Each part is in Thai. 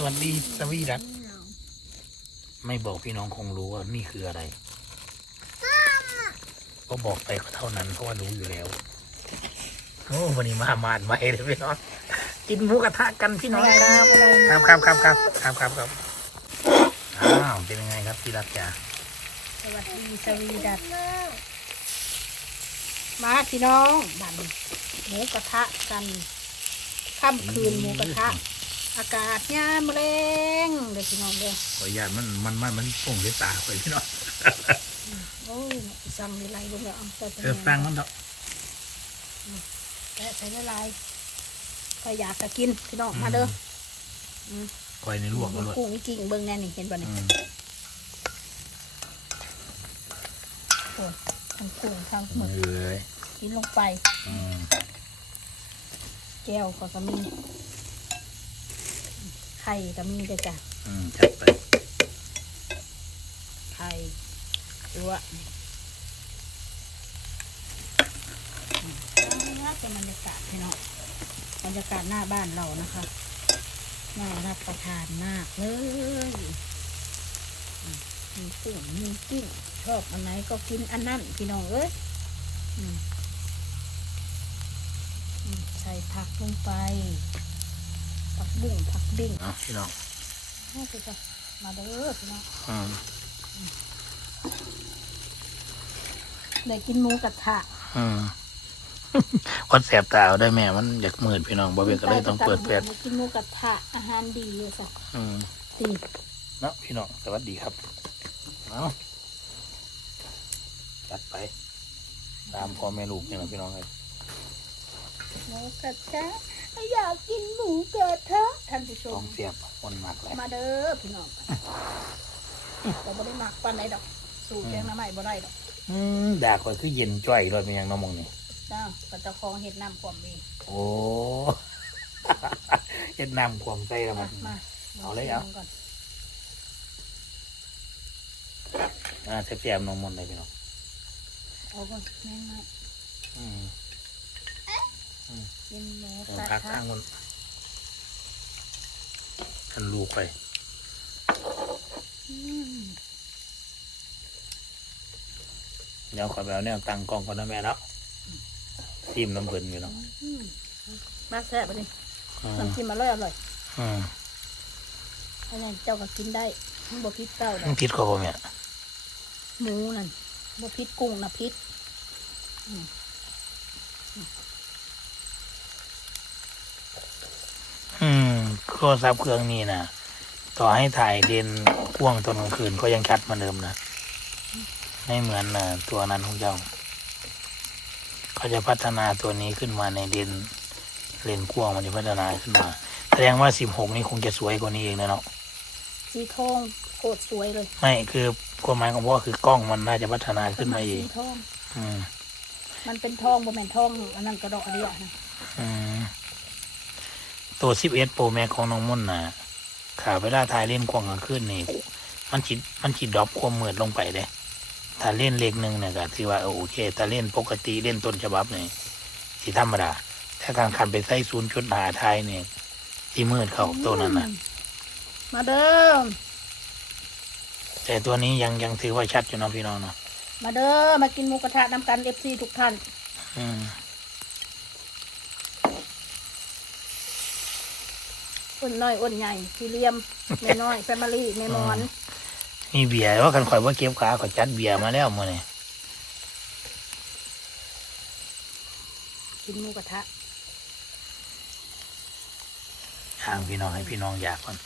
สวัสดีสวีดัตไม่บอกพี่น้องคงรู้ว่านี่คืออะไร ก็บอกไปก็เท่านั้นเพราะว่ารู้อยู่แล้วโอ้วันนี้มามาดใหม่เลยพี่น้องกินหมูกระทะกันพี่น้องครับครับครับครับครับครับครับครับอ้าวเป็นยังไงครับพี่รักจ๋าสวัสดีสวีดัตมาพี่น้องบันหมูกระทะกันค่ำคืนหมูกระทะ อากาศยามแรงเด็กพี่น้องเด้อขออนุญาตมันมันมันมันป่งด้วยตาไปพี่น้องโอ้ยสั่งอะไรลงแล้วเอาแต่เป็นเออฟังมันเถอะแต่ใส่ละลายก็อยากจะกินพี่น้องมาเด้อคอยในลวกมาเลยกุ้งกิ่งเบิ่งแน่นี่เห็นป่ะนี่อืมโอ้ยทั้งกุ้งทั้งหมึกเอ้ยกินลงไปอืมแก้วก็ก็มีไข่ก็มีเด้อจ้ะอืมจัดไปไข่ตัวนี่เป็นบรรยากาศพี่น้องบรรยากาศหน้าบ้านเรานะคะน่ารับประทานมากเลยอืมมีกุ้งมีกิ้งชอบอันไหนก็กินอันนั้นพี่น้องเอ้ยอืมอืมใส่ผักลงไป ผักบุ้งผักบิ่งเอาพี่น้องเอาไปจ้ะมาเด้อพี่น้องอืมได้กินหมูกระทะอืมวัดแสบตาเอาได้แม่มันอยากมืดพี่น้องบ่เบียก็เลยต้องเปิดแปดกินหมูกระทะอาหารดีเลยจ้ะอืมดีเนาะพี่น้องสวัสดีครับเอาจัดไป ตามพ่อแม่ลูกนี่แหละพี่น้องเลยหมูกระทะ อยากกินหมูกระทะท่านผู้ชต้อมงเสียบคนหมักเลยมาเด้อพี่น้องเราไม่ได้หมักปันไหนดอก สูตรแกงน้ำใหม่บ่ได้ดอกอืมด่าคอยคือเย็นจ้อยเลยเป็นหยังน้องมองนี่จ้าปัจจคองเห็ดน้ำความมีโอ้เฮ็ดน้ำความใส่แล้วมัมานมาเอาเลยเอาชิมก่อนอ่าแซ่บๆน้องมนต์เลยพี่น้องเอาก่อนแม่งมาอืม กินหมูเอากระพักทะข้างมันท่านลูกไปอืมเดี๋ยวขอไปเอาแนวตั้งกล้องก่อนนะแม่เนาะทิมน้ำเพิ่นพี่น้องอืมมาแซ่บไปดิอืมน้ำจิ้มอร่อยอร่อยอืมอันนั้นเจ้าก็กินได้มันบ่พิษเต้าดมัอนกผิดกว่าผมเนี่ยหมูนั่นบ่พิษกุ้งนะพิษอืม โทรศัพท์เครื่องนี้นะต่อให้ถ่ายเด่นพ่วงตอนกลางคืนก็ยังชัดเหมือนเดิมนะ ไม่เหมือนนะตัวนั้นของเจ้าเขาจะพัฒนาตัวนี้ขึ้นมาในเด่นเลนส์กว้างมันจะพัฒนาขึ้นมา แสดงว่าสิบหกนี่คงจะสวยกว่านี้เองนะเนาะสีทองโคตรสวยเลย ไม่คือความหมายของพ่อคือกล้องมันน่าจะพัฒนาขึ้นมาเองสีทองอืมมันเป็นทองบ่แม่นทองอันนั้นกระดอกกระเดียนะอืม ตัวสิบเอ็ดโปรแม็กของน้องมุ่นนะขาเวลาถ่ายเล่นกว้างกลางคืนนี่ มันจิมันจิดรอปความมืดลงไปเลยถ้าเล่นเลขหนึ่งเนี่ยก็ถือว่าเออโอเคถ้าเล่นปกติเล่นต้นฉบับนี่สีธรรมดาถ้าการขันไปใส่ศูนย์จุดหาไทายนี่ที่มืดเขาตัวนั้นนะมาเด้อแต่ตัวนี้ยังยังถือว่าชัดอยู่เนาะพี่น้องเนาะมาเด้อมากินหมูกระทะนำกันเอฟซีทุกท่าน อืม อ้นน้อยอ้นใหญ่สี่เหลี่ยมแม่น้อยแฟมิลี่แม่มอน มีเบียร์ว่ากันข่อยว่าเก็บขาข่อยจัดเบียร์มาแล้วมื่อนี่กินหมูกระทะทางพี่น้องให้พี่น้องอยากก่อน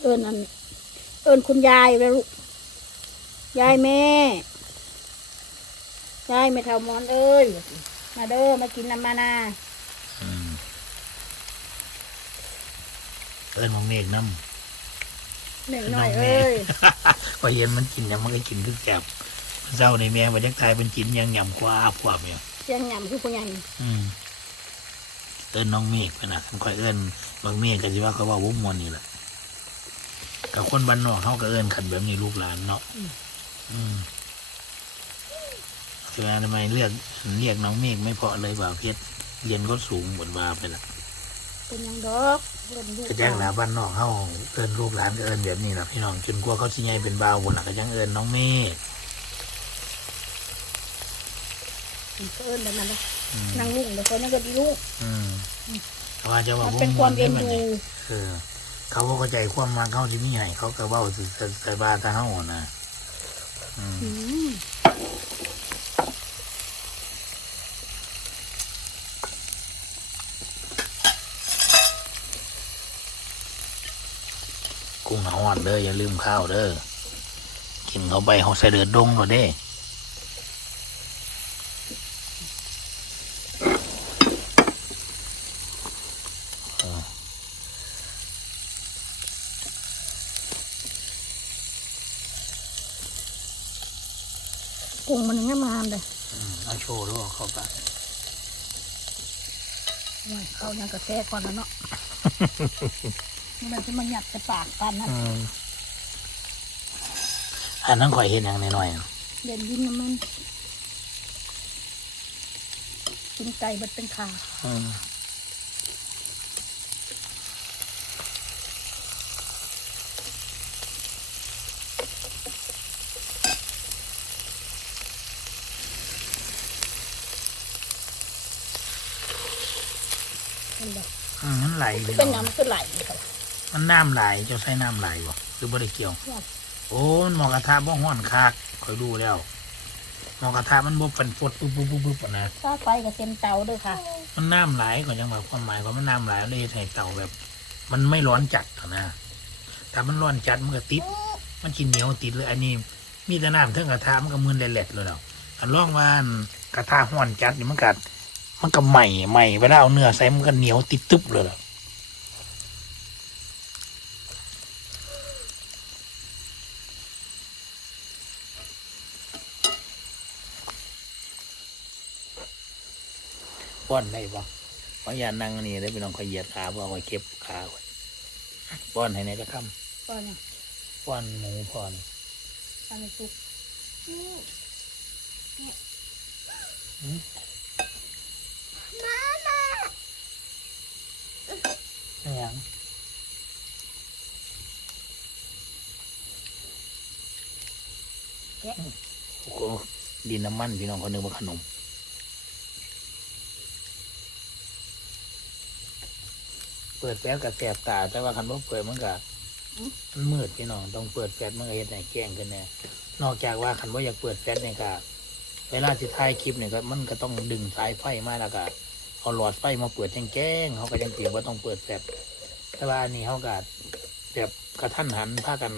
เอิญอันเอิญคุณยายแล้วลูกยายแม่ยายแม่เท่ามอนเอ้ย มาเด้อมากินน้ำมานาอืมเอิ้นมองเมฆน้ำหนึ่งหน่อยเอ้ยพอเย็นมันกินยังมันก็กินคือแกบเจ้าในแมงบรรยักทายเป็นกินยังยำกว่าบกว่าเนี่ยเสียงหยำคือผู้ใหญ่อืมเอิ้นน้องเมฆไปนะผมค่อยเอิ้นบางเมฆก็สิว่าเขาว่าวุ้มมวนนี่แหละกับคนบ้านนอกเขาก็เอิ้นขันแบบนี้ลูกหลานเนาะอืม เวลาทำไมเลือกเรียกน้องเมฆไม่เพราะเลยบ่าวเพชรเย็นก็สูงหมดมาไปละเป็นหยังดอกเพื่อนลูกกระแจ้งหลาบ้านนอกเฮาเอิญลูกหลานก็เอิญแบบนี้ละพี่น้องจนกลัวเขาสิใหญ่เป็นบ่าวบนหลักก็ยังเอิญน้องเมฆเป็นเพื่อนแบบนั้นเลยอืมนางลุงเดี๋ยวเขานั่งก็ดีลูกอืมเขาว่าจะว่ามันเป็นความเอ็นดู เออเขาบ่เข้าใจความมาเขาที่มีให้เขาก็เว้าสิใส่บ้านตาเฮานะอืม อืม กุ้งหอนเด้ออย่าลืมข้าวเด้อกินเข้าไปเขาใส่เดือดดงเลยเด้กุ้งมันยังงามเลยอืมเอาโชว์ด้วยเข้าไปโอ้ยเขายังกระแทกก่อนแล้วเนาะ มันจะมาหยัดจะปากกันนะอืมอันนั้นข่อยเห็นอย่างน้อยเด่นดินน้ำมันกินไก่มันเป็นขาๆอืมเห็นบ่อืมมันไหลเลยเป็นน้ำคือไหลค่ะ มันน้ำไหลเจ้าใส่น้ำไหลบ่หรือบ่ได้เกี่ยว โอ้มันหมอกระทะบ่ห้อนคากข่อยดูแล้วหมอกระทะมันบ่เป็นฟดปุ๊บปุ๊บปุ๊บปุ๊บอะนะถ้าไฟกับเต็มเตาด้วยค่ะ มันน้ำไหลก่อนจังหมายความหมายว่ามันน้ำไหลเลยให้เตาแบบ มันไม่ร้อนจัดอะนะแต่มันร้อนจัดมันก็ติด มันกินเหนียวติดเลยอันนี้ มีแต่น้ำเท่งกระทะมันก็มืนแหลกๆเลยแล้วอันล่องว่าอันกระทะห้อนจัดนี่มันกัดมันก็ใหม่ใหม่เวลาเอาเนื้อใส่มันก็เหนียวติดตึ๊บเลยล่ะ ป้อนได้ปะขออย่าตนั่งอันนี่ได้ไปลองคอยเหยียดขาเพราะคอยเก็บขาไว้ป้อนให้ในจะค่ก็เนี่ยำป้อนหมูป้อนทำให้สุกไม่ยังโอ้โหดินน้ำมันพี่น้องเขานึกว่าขนม ปิดแฟลชกับแสบตา แต่ว่าคันว่าเปิดมันก็มันมืดพี่น้องต้องเปิดแฟลชมันก็เห็นไหนแจ้งกันแน่นอกจากว่าคันว่าอยากเปิดแฟลชเนี่ยก็เวลาสิถ่ายคลิปเนี่ยก็มันก็ต้องดึงสายไฟมาแล้วก็เอาหลอดไฟมาเปิดแจ้งๆเขาก็ยังเตรียมว่าต้องเปิดแฟลชแต่ว่าอันนี้เขาก็แบบกระทันหันพากัน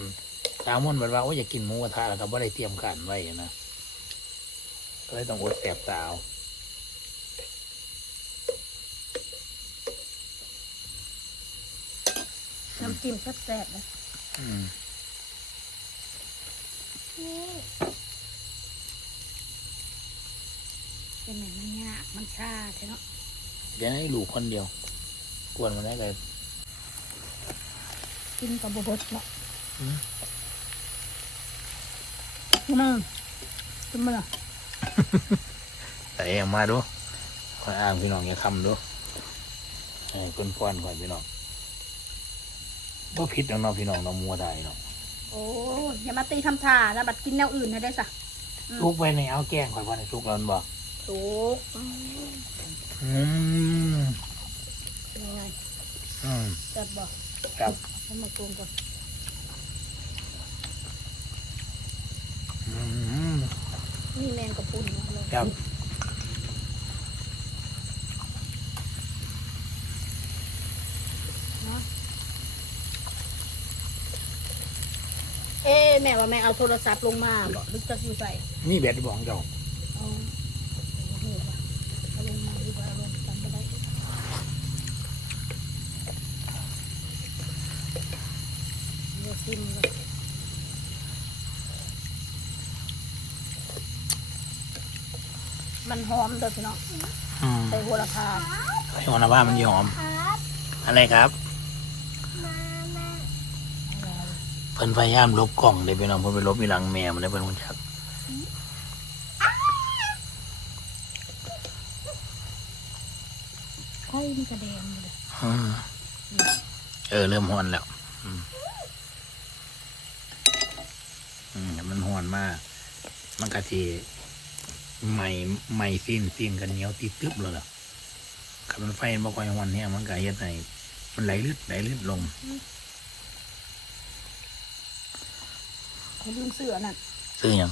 สาวมนต์บอกว่าโอ้ยอยากกินหมูกระทะแล้วก็บ่ได้เตรียมการไว้นะก็เลยต้องอดแสบตาเอา น้ำจิ้มแซ่บๆนะอืมเป็นแบบมันยากมันชาใช่เนาะเดี๋ยวให้ลูกคนเดียว กวนมันได้เลยกินกับบดเนาะอืมมาขึ้นมาละแต่เองมาดูคอยอ่างพี่น้องอย่าคำดูให้คนป้อนคอยพี่น้อง บ่ผิดน้องน้องพี่น้องน้องมัวได้เนาะโอ้ยอย่ามาตีทำท่าแล้วบัดกินแนวอื่นนะได้สะลูกไปในเอาแกงคอยว่าในสุกแล้วมันบอกสุกอืมยังไงอืมแซ่บบ่ครับทำมาโกงก่อนอืมนี่แมงกระพุนเนาะเลยครับ เอ๊ะแม่ว่าแม่เอาโทรศัพท์ลงมาบอกหรือจะอยู่ใส่มีแบตบอกเจ้าเอาโอ้โหว่ะเอาลงมาดีกว่าเอาลงกันก็ได้เดี๋ยวซิมเลยมันหอมเด้อพี่น้องอืมใส่หัวละพาไอ้หัวหน้าบ้านมันยี่หอม อะไรครับ เพิ่นพยายามลบกล่องเลยพี่น้องเพิ่นไปลบมีหลังแม่มันได้เพิ่นคงจักไข่มันกระแดงเลยอืมเออ เริ่มหอนแล้ว อืมอืมมันหอนมาก มันกะทีใหม่ใหม่สิ้นสิ้นกันเหนียวติดตึ๊บเลยล่ะขับมันไฟบ่ค่อยหอนเนี่ยมันกะเฮ็ดให้มันไหลลึดไหลลึดลง เขาลืมเสือนั่นซื้อหยัง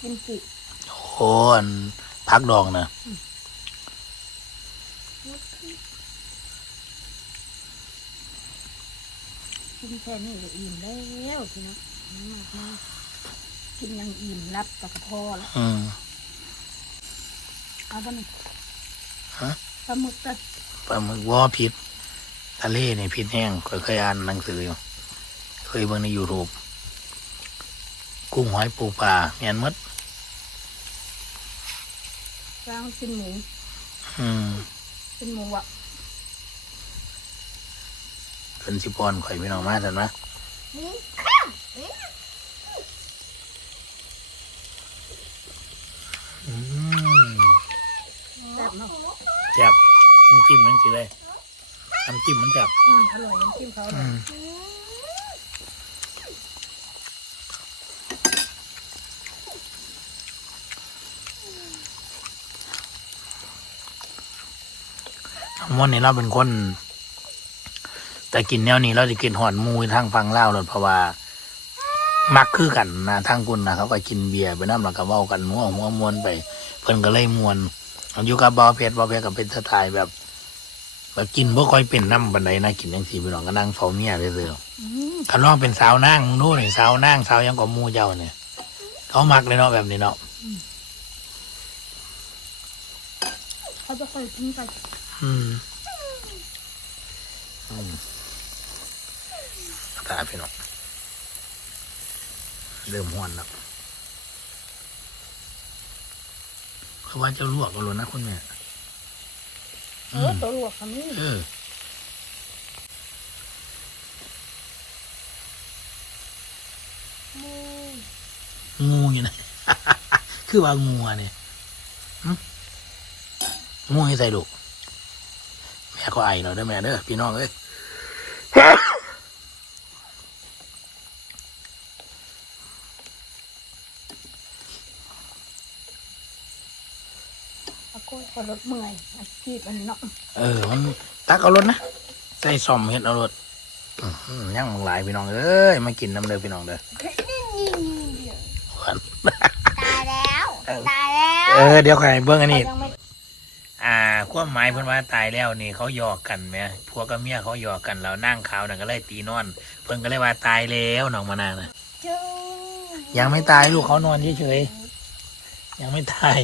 กินกิโอ้อันพักดองนะกินแค่นี้ก็อิ่มแล้วทีนะมากมากกินอยังอิ่มรับกับกระเพาะแล้วอืมเอาปะนี่ฮะปลาหมึกก็ปลาหมึกว่าพิษทะเลนี่พิษแห้งเคยเคยอ่านหนังสืออยู่ เคยเบิ่งในยูทูบ กุ้งหอยปูปลาเมียนหมดล้างกินหมูอืมกินหมูอะเป็นสิปอนข่อยพี่น้องมาสันมะอืมแซ่บเนาะแซ่บน้ำจิ้มนั่นสิเลยน้ำจิ้มมันแซ่บอืมอร่อยน้ำจิ้มเขาอร่อือย น้องม่อนนี่เราเป็นคน แต่กินแนวนี้เราจะกินหอนมูทางฟังเล่าวเลยเพราะว่า มักคือกันนะทางคุณนะเขาก็กินเบียร์ไปน้ำแล้วก็เว้ากันมัวหัวมวนไป เพิ่นก็เลยมวนอยู่กับบอเพชรบอเพชรก็เป็นสไตล์แบบแบบกินบ่ค่อยเป็นน้ำบันไดนะกินจังซี่พี่น้องก็นั่งเฝ้าเมียเรื่อยๆคันลองเป็นสาวนั่งนู่นนี่สาวนั่งสาวยังก็มูเจ้าเนี่ย เขามักเลยเนาะแบบนี้เนาะเขาจะคอยกินไป อืมอืมตาพี่น้องเริ่มห้วนแล้วเขาว่าเจ้าลวกกันเลยนะคุณแม่เออตัวลวกคำนี้เอองูอยู่ไหนคือว่างูอะเนี่ยหึงูให้ใส่ลูกแม่ ก็ไอหน่อยเด้อแม่เด้อพี่น้องเอ้ยเอาโก้คนรถเมื่อยอาชีพอันนี้เนาะเออ มันตักเอารถนะใส่ซ่อมเฮ็ดเอารถอื้อหือย่างหลายพี่น้องเอ้ยมากินน้ำเด้อพี่น้องเด้อหวานตายแล้วเออตายแล้ว เออเดี๋ยวใครเบิ้งอันนี้ยังไม่อ่า ความหมายเพิ่นว่าตายแล้วนี่เขาหยอกกันไหมพวกกับเมียเขาหยอกกันแล้วนั่งขาวนั่นก็เลยตีนอน เพิ่นก็เลยว่าตายแล้วน้องมานาวนะจุงยังไม่ตายลูกเขานอนเฉยๆยังไม่ตาย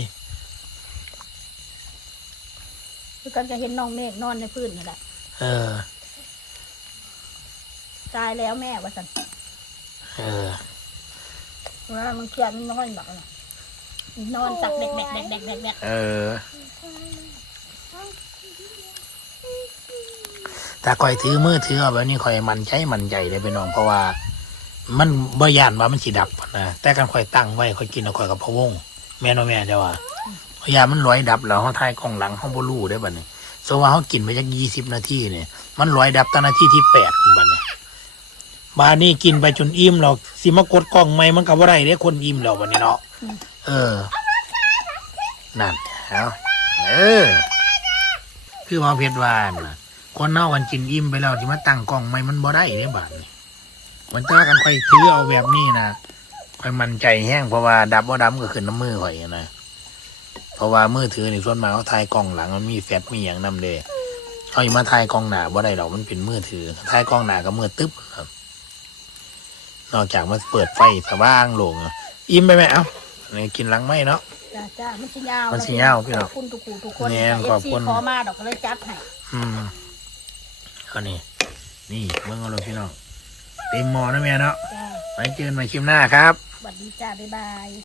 คือกันจะเห็นน้องเมฆนอนในพื้นนี่แหละเออ ตายแล้วแม่ว่าสันเออเวลามันเครียดมันนอนแบบนั้นนอนตักเด็กเด็กเด็กเด็กเด็กเด็กเออ แต่คอยถือมือถือเอาแบบนี้คอยมันใจมันใจเลยพี่น้องเพราะว่า มันบ่ยานว่ามันสิดับนะแต่กันคอยตั้งไว้คอยกินเอาคอยกับพะวงแม่นบ่แม่เจ้าว่าพยามันลอยดับแล้วเขาทายกล้องหลังเขาบ่รู้ได้บัดนี้โซว่าเขากินไปจักยี่สิบนาทีเนี่ยมันลอยดับตั้งนาทีที่แปดบัดนี้บานี้กินไปจนอิ่มแล้วสิมากดกล้องไหมมันก็บ่ได้เด้คนอิ่มแล้วบัดนี้เนาะเออ นั่นเอาเออ คือว่าเพชรวานนะ คนเน่าวันกินอิ่มไปแล้วที่มาตั้งกล้องไหมมันบ่ได้เด้บาดนี้มันต้ากันค่อยถือเอาแบบนี้นะค่อยมั่นใจแห้งเพราะว่าดับบ่ดับก็ขึ้นน้ำมือข่อยนะเพราะว่ามือถือนี่ส่วนมากเขาถ่ายกล้องหลังมันมีแฟลชมีอย่างนำเด้เขาอย่ามาถ่ายกล้องหน้าบ่ได้หรอกมันเป็นมือถือถ่ายกล้องหน้าก็มือตึ๊บครับ นอกจากมาเปิดไฟสว่างโลงอะอิ่มไปไหมเอ้านี่กินหลังไม่เนาะจ้าจ้ามันสิยาวมันสิยาวพี่น้องขอบคุณทุกผู้ทุกคนแน่นเอขอบฟซีคุณขอมาดอกก็เลยจัดให้อืมเอานี่นี่เมื่อเราพี่น้อง เต็มหมอนะแม่เนาะจ้าไว้เจอกันใหม่คลิปหน้าครับ สวัสดีจ้า บ๊ายบาย